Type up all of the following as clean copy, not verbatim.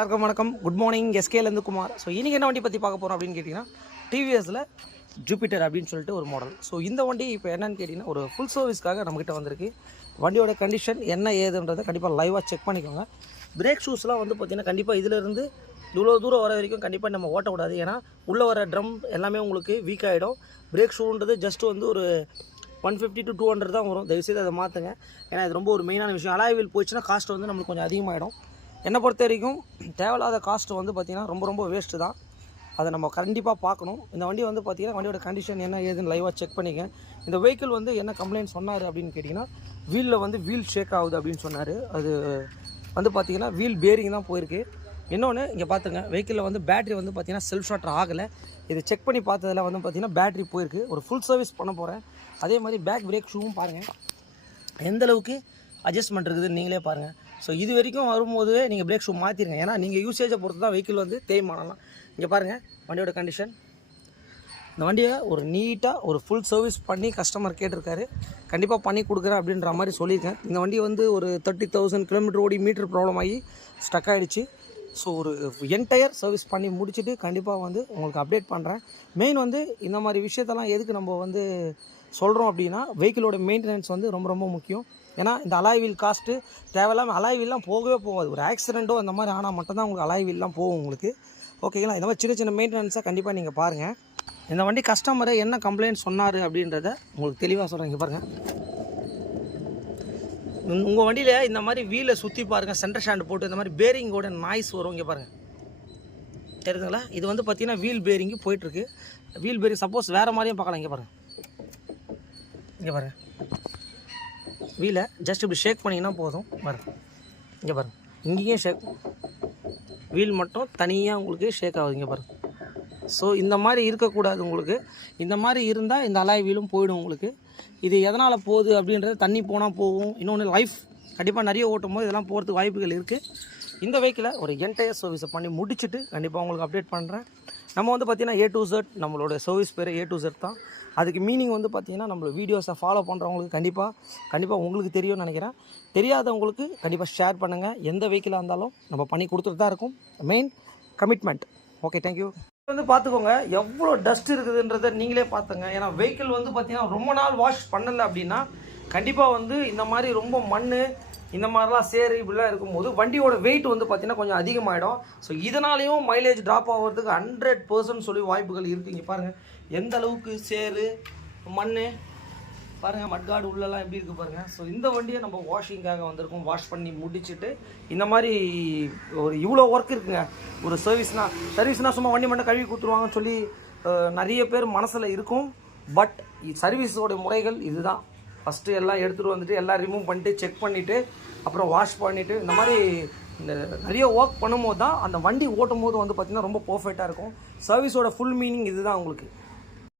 எல்லாருக்கும் வணக்கம். Good morning. எஸ்கேலேருந்து குமார். ஸோ இன்றைக்கி என்ன வண்டி பற்றி பார்க்க போகிறோம் அப்படின்னு கேட்டிங்கன்னா, டிவிஎஸில் ஜூபிட்டர் அப்படின்னு சொல்லிட்டு ஒரு மாடல். ஸோ இந்த வண்டி இப்போ என்னென்னு கேட்டிங்கன்னா, ஒரு ஃபுல் சர்வீஸ்க்காக நம்மக்கிட்ட வந்திருக்கு. வண்டியோட கண்டிஷன் என்ன ஏதுன்றதை கண்டிப்பாக லைவாக செக் பண்ணிக்கோங்க. பிரேக் ஷூஸ்லாம் வந்து பார்த்திங்கன்னா கண்டிப்பாக இதிலேருந்து இவ்வளோ தூரம் வர வரைக்கும் கண்டிப்பாக நம்ம ஓட்டக்கூடாது. ஏன்னா உள்ளே வர ட்ரம் எல்லாமே உங்களுக்கு வீக் ஆகிடும். பிரேக் ஷூன்றது ஜஸ்ட் வந்து ஒரு 150 to 200 தான் வரும். தயவுசெய்து அதை மாற்றுங்க. ஏன்னா இது ரொம்ப ஒரு மெயினான விஷயம். அலாய் வீல் போயிடுச்சுன்னா காஸ்ட் வந்து நம்மளுக்கு கொஞ்சம் அதிகமாகிடும். என்னை பொறுத்த வரைக்கும் தேவையில்லாத காஸ்ட்டு வந்து பார்த்திங்கன்னா ரொம்ப வேஸ்ட்டு தான். அதை நம்ம கண்டிப்பாக பார்க்கணும். இந்த வண்டி வந்து பார்த்திங்கன்னா வண்டியோட கண்டிஷன் என்ன ஏதுன்னு லைவாக செக் பண்ணிக்க. இந்த வெஹிக்கிள் வந்து என்ன கம்ப்ளைண்ட் சொன்னார் அப்படின்னு கேட்டிங்கன்னா, வீலில் வந்து வீல் ஷேக் ஆகுது அப்படின்னு சொன்னார். அது வந்து பார்த்திங்கன்னா வீல் பேரிங் தான் போயிருக்கு. இன்னொன்று இங்கே பார்த்துங்க, வெஹிக்கிளில் வந்து பேட்ரி வந்து பார்த்திங்கன்னா செல்ஃப் ஸ்டார்டர் ஆகலை. இது செக் பண்ணி பார்த்ததில் வந்து பார்த்திங்கன்னா பேட்ரி போயிருக்கு. ஒரு ஃபுல் சர்வீஸ் பண்ண போகிறேன். அதே மாதிரி பேக் பிரேக் ஷூவும் பாருங்கள் எந்தளவுக்கு அட்ஜஸ்ட்மெண்ட் இருக்குதுன்னு நீங்களே பாருங்கள். ஸோ இது வரைக்கும் வரும்போது நீங்கள் பிரேக் ஷூ மாற்றிடுங்க. ஏன்னா நீங்கள் யூசேஜை பொறுத்து தான் வெஹிக்கிள் வந்து தேய்மானலாம். இங்கே பாருங்கள் வண்டியோட கண்டிஷன். இந்த வண்டியை ஒரு நீட்டாக ஒரு ஃபுல் சர்வீஸ் பண்ணி கஸ்டமர் கேட்டிருக்காரு. கண்டிப்பாக பண்ணி கொடுக்குறேன் அப்படின்ற மாதிரி சொல்லியிருக்கேன். இந்த வண்டி வந்து ஒரு 30,000 கிலோமீட்டர் ஓடி மீட்டர் ப்ராப்ளம் ஆகி ஸ்டக் ஆகிடுச்சு. ஸோ ஒரு என்டையர் சர்வீஸ் பண்ணி முடிச்சுட்டு கண்டிப்பாக வந்து உங்களுக்கு அப்டேட் பண்ணுறேன். மெயின் வந்து இந்த மாதிரி விஷயத்தெல்லாம் எதுக்கு நம்ம வந்து சொல்கிறோம் அப்படின்னா, வெஹிக்கிளோட மெயின்டெனன்ஸ் வந்து ரொம்ப முக்கியம். ஏன்னா இந்த அலாய் வீல் காஸ்ட்டு தேவையில்லாமல் அலாய் வீல்லாம் போகவே போகாது. ஒரு ஆக்சிடெண்ட்டோ அந்த மாதிரி ஆனால் மட்டும்தான் உங்களுக்கு அலாய் வீல்லாம் போகும் உங்களுக்கு. ஓகேங்களா? இந்த மாதிரி சின்ன மெயின்டெனன்ஸாக கண்டிப்பாக நீங்கள் பாருங்கள். இந்த வண்டி கஸ்டமரை என்ன கம்ப்ளைண்ட் சொன்னார் அப்படின்றத உங்களுக்கு தெளிவாக சொல்கிறேன். இங்கே பாருங்கள், உங்கள் வண்டியில் இந்த மாதிரி வீலை சுற்றி பாருங்கள், சென்டர் ஸ்டாண்டு போட்டு இந்த மாதிரி பேரிங்கோட நாய்ஸ் வரும். இங்கே பாருங்கள், தெரியுதுங்களா? இது வந்து பார்த்திங்கன்னா வீல் பேரிங்கு போயிட்டுருக்கு. வீல் பேரிங் சப்போஸ் வேறு மாதிரியும் பார்க்கலாம். இங்கே பாருங்கள், இங்கே பாருங்கள், வீலை ஜஸ்ட் இப்படி ஷேக் பண்ணிங்கன்னா போதும். பாருங்கள், இங்கே பாருங்கள், இங்கேயும் ஷேக், வீல் மட்டும் தனியாக உங்களுக்கு ஷேக் ஆகுது. இங்கே பாருங்கள். ஸோ இந்த மாதிரி இருக்கக்கூடாது உங்களுக்கு. இந்த மாதிரி இருந்தால் இந்த அலாய் வீலும் போயிடும் உங்களுக்கு. இது எதனால் போகுது அப்படின்றது தண்ணி போனால் போகும். இன்னொன்று லைஃப் கண்டிப்பாக நிறைய ஓட்டும் போது இதெல்லாம் போகிறதுக்கு வாய்ப்புகள் இருக்குது. இந்த வெஹிக்கிளை ஒரு என்டையர் சர்வீஸை பண்ணி முடிச்சுட்டு கண்டிப்பாக உங்களுக்கு அப்டேட் பண்ணுறேன். நம்ம வந்து பார்த்திங்கன்னா A to Z, நம்மளோட சர்வீஸ் பேர் A to Z தான். அதுக்கு மீனிங் வந்து பார்த்திங்கன்னா நம்மளோட வீடியோஸை ஃபாலோ பண்ணுறவங்களுக்கு கண்டிப்பாக உங்களுக்கு தெரியும்னு நினைக்கிறேன். தெரியாதவங்களுக்கு கண்டிப்பாக ஷேர் பண்ணுங்கள். எந்த வெஹிக்கிளாக இருந்தாலும் நம்ம பண்ணி கொடுத்துட்டு தான் இருக்கும். Main commitment. Okay, thank you. வந்து பார்த்துக்கோங்க எவ்வளோ டஸ்ட் இருக்குதுன்றதை நீங்களே பார்த்துங்க. ஏன்னா வெஹிக்கிள் வந்து பார்த்திங்கன்னா ரொம்ப நாள் வாஷ் பண்ணலை அப்படின்னா கண்டிப்பாக வந்து இந்த மாதிரி ரொம்ப மண் இந்த மாதிரிலாம் சேரு இப்படிலாம் இருக்கும்போது வண்டியோட வெயிட் வந்து பார்த்திங்கன்னா கொஞ்சம் அதிகமாகிடும். ஸோ இதனாலேயும் மைலேஜ் ட்ராப் ஆகிறதுக்கு 100% சொல்லி வாய்ப்புகள் இருக்குது. இங்கே பாருங்கள் எந்த அளவுக்கு சேரு மண் பாருங்கள், மட்காடு உள்ளெல்லாம் எப்படி இருக்குது பாருங்கள். ஸோ இந்த வண்டியை நம்ம வாஷிங்காக வந்திருக்கோம். வாஷ் பண்ணி முடிச்சுட்டு இந்த மாதிரி ஒரு இவ்வளோ ஒர்க் இருக்குங்க. ஒரு சர்வீஸ்னால் சும்மா வண்டி மட்டும் கழுவி கொடுத்துருவாங்கன்னு சொல்லி நிறைய பேர் மனசில் இருக்கும். பட் சர்வீஸோட முறைகள் இதுதான். ஃபஸ்ட்டு எல்லாம் எடுத்துகிட்டு வந்துட்டு எல்லாம் ரிமூவ் பண்ணிட்டு செக் பண்ணிவிட்டு அப்புறம் வாஷ் பண்ணிவிட்டு இந்த மாதிரி இந்த நிறைய ஒர்க் பண்ணும்போது தான் அந்த வண்டி ஓட்டும் போது வந்து பார்த்திங்கன்னா ரொம்ப பர்ஃபெக்டாக இருக்கும். சர்வீஸோட ஃபுல் மீனிங் இது தான் உங்களுக்கு.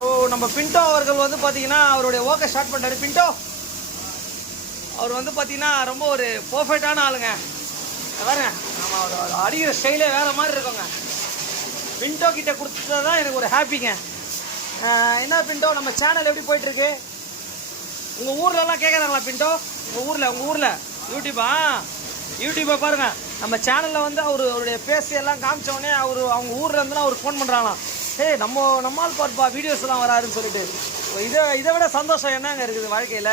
ஸோ நம்ம பின்டோ அவர்கள் வந்து பார்த்திங்கன்னா அவருடைய ஒர்க்கை ஸ்டார்ட் பண்ணிட்டாரு. பின்டோ அவர் வந்து பார்த்திங்கன்னா ரொம்ப ஒரு பர்ஃபெக்டான ஆளுங்க. வேறுங்க நம்ம அவர் அடிக்கிற ஸ்டைலே வேறு மாதிரி இருக்கோங்க. பின்டோ கிட்டே கொடுத்தது தான் எனக்கு ஒரு ஹாப்பிங்க. என்ன பின்டோ, நம்ம சேனல் எப்படி போயிட்டுருக்கு? உங்கள் ஊர்லலாம் கேட்குறாங்களா பின்டோ? உங்கள் ஊரில் யூடியூப்பை பாருங்கள். நம்ம சேனலில் வந்து அவருடைய பேசி எல்லாம் காமிச்சோடனே அவங்க ஊரில் இருந்துலாம் அவருக்கு ஃபோன் பண்ணுறாங்களாம். நம்மால் பார்ப்பா வீடியோஸ்லாம் வராருன்னு சொல்லிட்டு. இதை விட சந்தோஷம் என்னங்க இருக்குது வாழ்க்கையில்?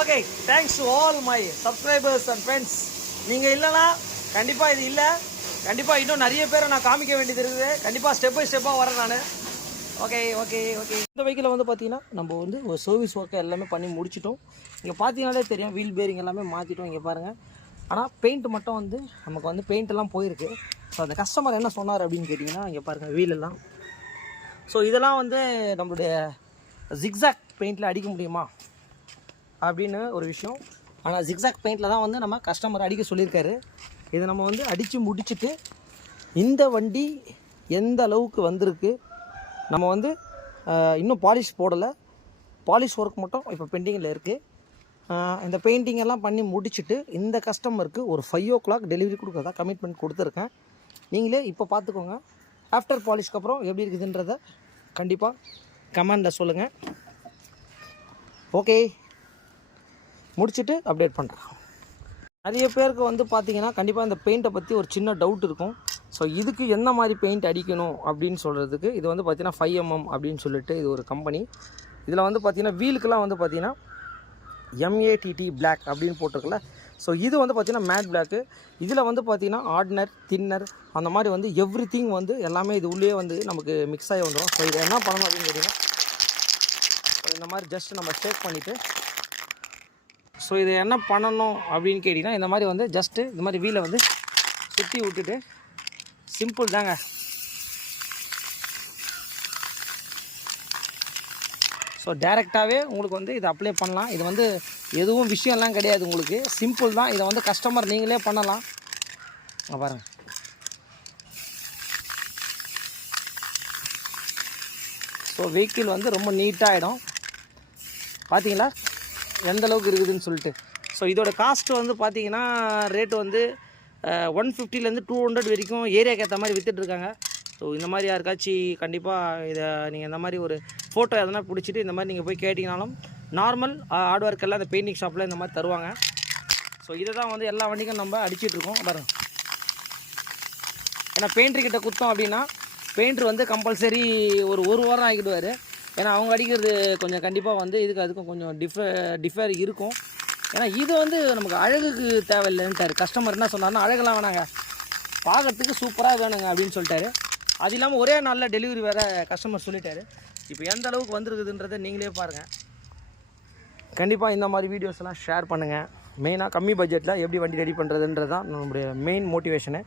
Okay, thanks to all my subscribers and friends. நீங்கள் இல்லைனா கண்டிப்பாக இது இல்லை. கண்டிப்பாக இன்னும் நிறைய பேரை நான் காமிக்க வேண்டியது இருக்குது. கண்டிப்பாக ஸ்டெப் பை ஸ்டெப்பாக வரேன் நான். ஓகே. இந்த வெஹிக்கிளை வந்து பார்த்திங்கன்னா நம்ம வந்து ஒரு சர்வீஸ் ஒர்க்கை எல்லாமே பண்ணி முடிச்சிட்டோம். இங்கே பார்த்தீங்கன்னாலே தெரியும் வீல் பேரிங் எல்லாமே மாற்றிட்டோம். இங்கே பாருங்கள். ஆனால் பெயிண்ட் மட்டும் வந்து நமக்கு வந்து பெயிண்டெல்லாம் போயிருக்கு. ஸோ அந்த கஸ்டமர் என்ன சொன்னார் அப்படின்னு கேட்டிங்கன்னா, இங்கே பாருங்கள் வீலெல்லாம். ஸோ இதெல்லாம் வந்து நம்மளுடைய ஜிக்ஸாக் பெயிண்டில் அடிக்க முடியுமா அப்படின்னு ஒரு விஷயம். ஆனால் ஜிக்ஸாக் பெயிண்டில் தான் வந்து நம்ம கஸ்டமர் அடிக்க சொல்லியிருக்காரு. இதை நம்ம வந்து அடித்து முடிச்சுட்டு இந்த வண்டி எந்த அளவுக்கு வந்திருக்கு, நம்ம வந்து இன்னும் பாலிஷ் போடலை. பாலிஷ் ஒர்க் மட்டும் இப்போ பெண்டிங்கில் இருக்குது. இந்த பெயிண்டிங் எல்லாம் பண்ணி முடிச்சுட்டு இந்த கஸ்டமருக்கு ஒரு 5 o'clock டெலிவரி கொடுக்குறதா கமிட்மெண்ட் கொடுத்துருக்கேன். நீங்களே இப்போ பார்த்துக்கோங்க. ஆஃப்டர் பாலிஷ்க்கு அப்புறம் எப்படி இருக்குதுன்றதை கண்டிப்பாக கமெண்டில் சொல்லுங்கள். ஓகே, முடிச்சுட்டு அப்டேட் பண்ணுறேன். நிறைய பேருக்கு வந்து பார்த்தீங்கன்னா கண்டிப்பாக இந்த பெயிண்ட்டை பற்றி ஒரு சின்ன டவுட் இருக்கும். ஸோ இதுக்கு எந்த மாதிரி பெயிண்ட் அடிக்கணும் அப்படின்னு சொல்கிறதுக்கு இது வந்து பார்த்தீங்கன்னா 5mm அப்படின்னு சொல்லிட்டு இது ஒரு கம்பெனி. இதில் வந்து பார்த்தீங்கன்னா வீலுக்கெல்லாம் வந்து பார்த்தீங்கன்னா MATT பிளாக் அப்படின்னு போட்டிருக்குல்ல. ஸோ இது வந்து பார்த்தீங்கன்னா மேட் பிளாக்கு. இதில் வந்து பார்த்தீங்கன்னா ஆர்டினர், தின்னர் அந்த மாதிரி வந்து எவ்ரிதிங் வந்து எல்லாமே இது உள்ளே வந்து நமக்கு மிக்ஸ் ஆகி வந்துடும். ஸோ இதை என்ன பண்ணணும் அப்படின்னு கேட்டிங்கன்னா இந்த மாதிரி ஜஸ்ட் நம்ம ஷேக் பண்ணிவிட்டு, ஸோ இதை என்ன பண்ணணும் அப்படின்னு கேட்டிங்கன்னா இந்த மாதிரி வந்து ஜஸ்ட்டு இந்த மாதிரி வீலை வந்து சுற்றி விட்டுட்டு, சிம்பிள் தாங்க. ஸோ டேரெக்டாகவே உங்களுக்கு வந்து இதை அப்ளை பண்ணலாம். இது வந்து எதுவும் விஷயம்லாம் கிடையாது, உங்களுக்கு சிம்பிள் தான். இதை வந்து கஸ்டமர் நீங்களே பண்ணலாம். பாருங்கள், ஸோ வெஹிக்கிள் வந்து ரொம்ப நீட்டாகிடும். பார்த்தீங்களா எந்த அளவுக்கு இருக்குதுன்னு சொல்லிட்டு. ஸோ இதோட காஸ்ட்டு வந்து பார்த்தீங்கன்னா ரேட்டு வந்து 150லேருந்து 200 வரைக்கும் ஏரியாவுக்கு ஏற்ற மாதிரி விற்றுட்ருக்காங்க. ஸோ இந்த மாதிரி யாருக்காச்சும் கண்டிப்பாக இதை நீங்கள் இந்த மாதிரி ஒரு ஃபோட்டோ எதனா பிடிச்சிட்டு இந்த மாதிரி நீங்கள் போய் கேட்டிங்கனாலும் நார்மல் ஹார்ட் ஒர்க் எல்லாம் இந்த பெயிண்டிங் ஷாப்பில் இந்த மாதிரி தருவாங்க. ஸோ இதை தான் வந்து எல்லா வண்டிக்கும் நம்ம அடிச்சிட்ருக்கோம் பாருங்கள். ஏன்னா பெயிண்டர்கிட்ட கொடுத்தோம் அப்படின்னா பெயிண்டர் வந்து கம்பல்சரி ஒரு வாரம் ஆகிடுவார். ஏன்னா அவங்க அடிக்கிறது கொஞ்சம் கண்டிப்பாக வந்து இதுக்கு அதுக்கும் கொஞ்சம் டிஃபர் இருக்கும். ஏன்னா இது வந்து நமக்கு அழகுக்கு தேவையில்லைன்ட்டார் கஸ்டமர். என்ன சொன்னார்னா அழகெல்லாம் வேணாங்க, பார்க்கறதுக்கு சூப்பராக வேணுங்க அப்படின்னு சொல்லிட்டாரு. அது இல்லாமல் ஒரே நாளில் டெலிவரி வேறு கஸ்டமர் சொல்லிட்டாரு. இப்போ எந்த அளவுக்கு வந்துருக்குதுன்றதை நீங்களே பாருங்கள். கண்டிப்பாக இந்த மாதிரி வீடியோஸ்லாம் ஷேர் பண்ணுங்கள். மெயினாக கம்மி பட்ஜெட்டில் எப்படி வண்டி ரெடி பண்ணுறதுன்றது தான் நம்மளுடைய மெயின் மோட்டிவேஷனு.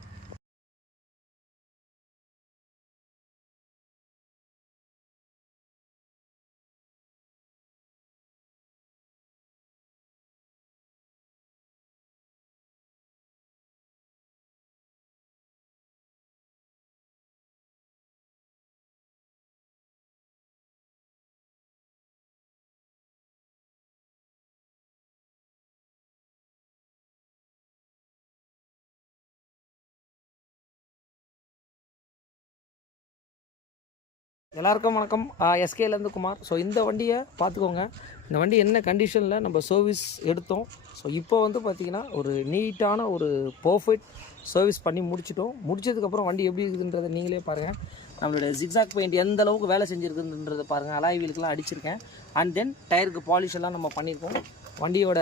எல்லாருக்கும் வணக்கம். எஸ்கேலேருந்து குமார். ஸோ இந்த வண்டியை பார்த்துக்கோங்க. இந்த வண்டி என்ன கண்டிஷனில் நம்ம சர்வீஸ் எடுத்தோம். ஸோ இப்போ வந்து பார்த்திங்கன்னா ஒரு நீட்டான ஒரு பர்ஃபெக்ட் சர்வீஸ் பண்ணி முடிச்சிட்டோம். முடிச்சதுக்கப்புறம் வண்டி எப்படி இருக்குதுன்றதை நீங்களே பாருங்கள். நம்மளுடைய ஜிக்ஸாக் பெயிண்ட் எந்த அளவுக்கு வேலை செஞ்சுருக்குன்றதை பாருங்கள். அலாய் வீலுக்கெலாம் அடிச்சிருக்கேன். அண்ட் தென் டயருக்கு பாலிஷ் எல்லாம் நம்ம பண்ணியிருக்கோம். வண்டியோட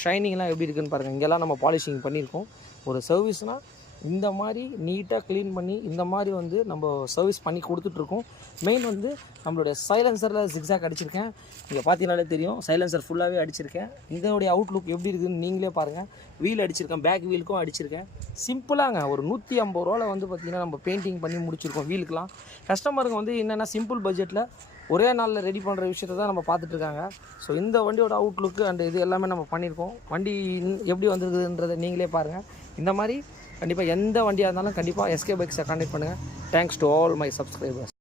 ஷைனிங்லாம் எப்படி இருக்குதுன்னு பாருங்கள். இங்கெல்லாம் நம்ம பாலிஷிங் பண்ணியிருக்கோம். ஒரு சர்வீஸ்னால் இந்த மாதிரி நீட்டாக க்ளீன் பண்ணி இந்த மாதிரி வந்து நம்ம சர்வீஸ் பண்ணி கொடுத்துட்ருக்கோம். மெயின் வந்து நம்மளுடைய சைலன்சரில் ஜிக்ஸாக் அடிச்சிருக்கேன். இங்கே பார்த்தீங்கனாலே தெரியும், சைலன்சர் ஃபுல்லாகவே அடிச்சிருக்கேன். இதனுடைய அவுட்லுக் எப்படி இருக்குதுன்னு நீங்களே பாருங்கள். வீல் அடிச்சிருக்கேன், பேக் வீலுக்கும் அடிச்சிருக்கேன். சிம்பிளாங்க ஒரு 150 ரூபாவில் வந்து பார்த்திங்கன்னா நம்ம பெயிண்டிங் பண்ணி முடிச்சிருக்கோம். வீலுக்கெலாம் கஸ்டமருக்கு வந்து என்னென்னா சிம்பிள் பட்ஜெட்டில் ஒரே நாளில் ரெடி பண்ணுற விஷயத்தை தான் நம்ம பார்த்துட்ருக்காங்க. ஸோ இந்த வண்டியோட அவுட்லுக்கு அண்ட் இது எல்லாமே நம்ம பண்ணியிருக்கோம். வண்டி எப்படி வந்துருக்குதுன்றதை நீங்களே பாருங்கள். இந்த மாதிரி கண்டிப்பாக எந்த வண்டியாக இருந்தாலும் கண்டிப்பாக எஸ்கே பைக்ஸை கான்டெக்ட் பண்ணுங்கள். Thanks to all my subscribers.